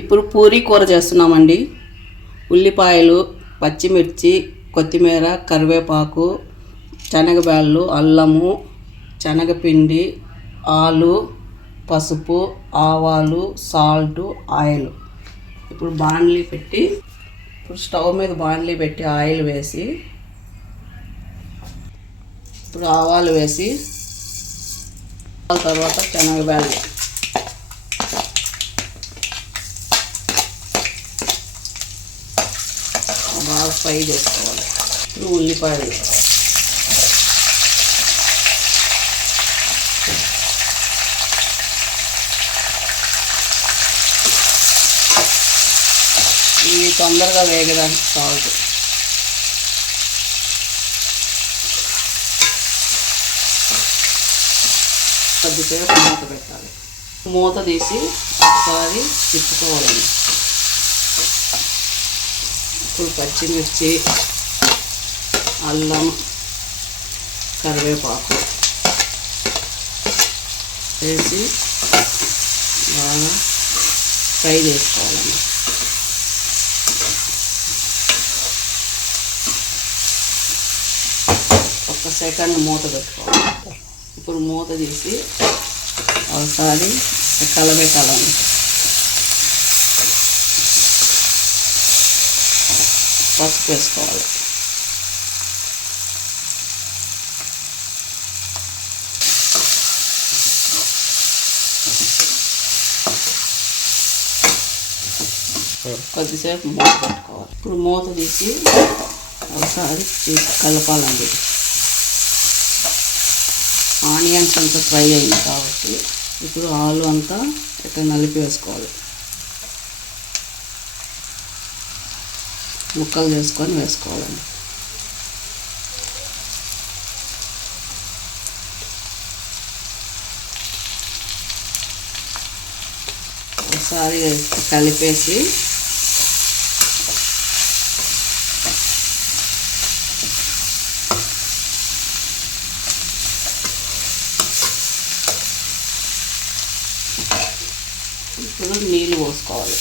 ఇప్పుడు పూరీ కూర చేస్తున్నామండి. ఉల్లిపాయలు, పచ్చిమిర్చి, కొత్తిమీర, కరివేపాకు, శనగబ్యాళ్ళు, అల్లము, శనగపిండి, ఆలు, పసుపు, ఆవాలు, సాల్ట్, ఆయిల్. ఇప్పుడు బాణలి పెట్టి స్టవ్ మీద బాణలి పెట్టి ఆయిల్ వేసి ఇప్పుడు ఆవాలు వేసి తర్వాత శనగబ్యాళ్ళు బాగా ఫ్రై చేసుకోవాలి. ఇప్పుడు ఉల్లిపాయలు ఇవి తొందరగా వేగడానికి సాల్ట్ కొద్దిసేపు మూత పెట్టాలి. మూత తీసి ఒకసారి తిప్పుకోవాలండి. ఇప్పుడు పచ్చిమిర్చి, అల్లం, కరివేపాకు వేసి బాగా ఫ్రై చేసుకోవాలండి. ఒక సెకండ్ మూత పెట్టుకోవాలి. ఇప్పుడు మూత తీసి ఒకసారి కలబెట్టాలండి. పసుపు వేసుకోవాలి. కొద్దిసేపు మూత పెట్టుకోవాలి. ఇప్పుడు మూత తీసి ఒకసారి కలపాలండి. ఆనియన్స్ అంతా ఫ్రై అయింది కాబట్టి ఇప్పుడు ఆలు అంతా ఇట్లా నలిపి వేసుకోవాలి. ముక్కలు చేసుకొని వేసుకోవాలండి. ఒకసారి కలిపేసి ఇప్పుడు నీళ్ళు పోసుకోవాలి.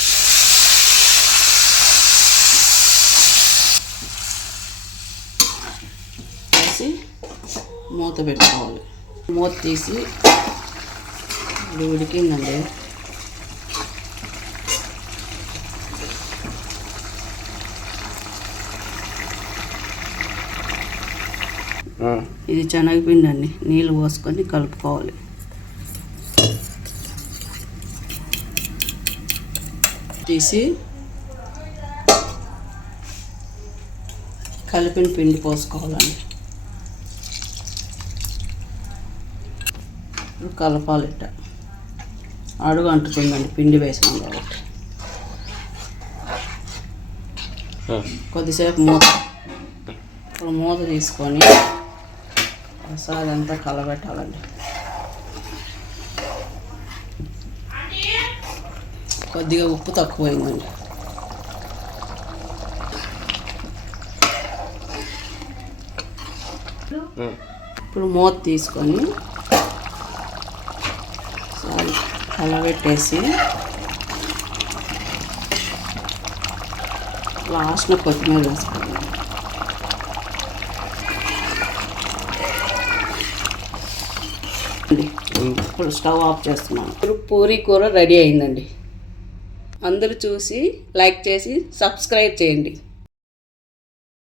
వేసి మూత పెట్టుకోవాలి. మూత తీసి ఇది ఉడికిందండి. ఇది శనగపిండి అండి. నీళ్ళు పోసుకొని కలుపుకోవాలి. తీసి కలిపిన పిండి పోసుకోవాలండి. ఇప్పుడు కలపాలి. అడుగు అంటుతుందండి పిండి వేసాం కాబట్టి. కొద్దిసేపు మూత ఇప్పుడు మూత తీసుకొని ఒకసారి అంతా కలబెట్టాలండి. కొద్దిగా ఉప్పు తక్కువైందండి. ఇప్పుడు మూత తీసుకొని కలబెట్టేసి లాస్ట్లో కొత్తిమీర వేసుకోవాలి. ఇప్పుడు స్టవ్ ఆఫ్ చేస్తున్నాను. ఇప్పుడు పూరీ కూర రెడీ అయిందండి. అందరూ చూసి లైక్ చేసి సబ్స్క్రైబ్ చేయండి.